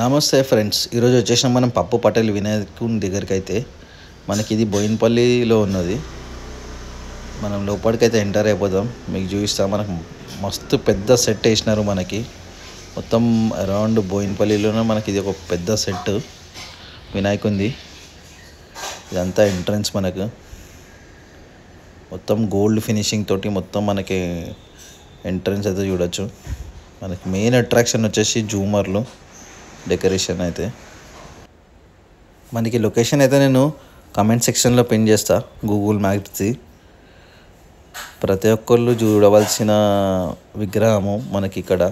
నమస్తే ఫ్రెండ్స్, ఈరోజు వచ్చేసిన మనం పప్పు పటేల్ వినాయకుని దగ్గరికి అయితే మనకి ఇది బోయిన్పల్లిలో ఉన్నది. మనం లోపలికైతే ఎంటర్ అయిపోదాం, మీకు చూపిస్తాం. మనకు మస్తు పెద్ద సెట్ వేసినారు. మనకి మొత్తం అరౌండ్ బోయిన్పల్లిలోనే మనకి ఇది ఒక పెద్ద సెట్ వినాయకుంది. ఇదంతా ఎంట్రన్స్ మనకు మొత్తం గోల్డ్ ఫినిషింగ్ తోటి మొత్తం మనకి ఎంట్రన్స్ అయితే చూడొచ్చు. మనకి మెయిన్ అట్రాక్షన్ వచ్చేసి జూమర్లు డెకరేషన్ అయితే. మనకి లొకేషన్ అయితే నేను కమెంట్ సెక్షన్లో పిన్ చేస్తా, గూగుల్ మ్యాప్స్ది. ప్రతి ఒక్కళ్ళు చూడవలసిన విగ్రహము మనకి ఇక్కడ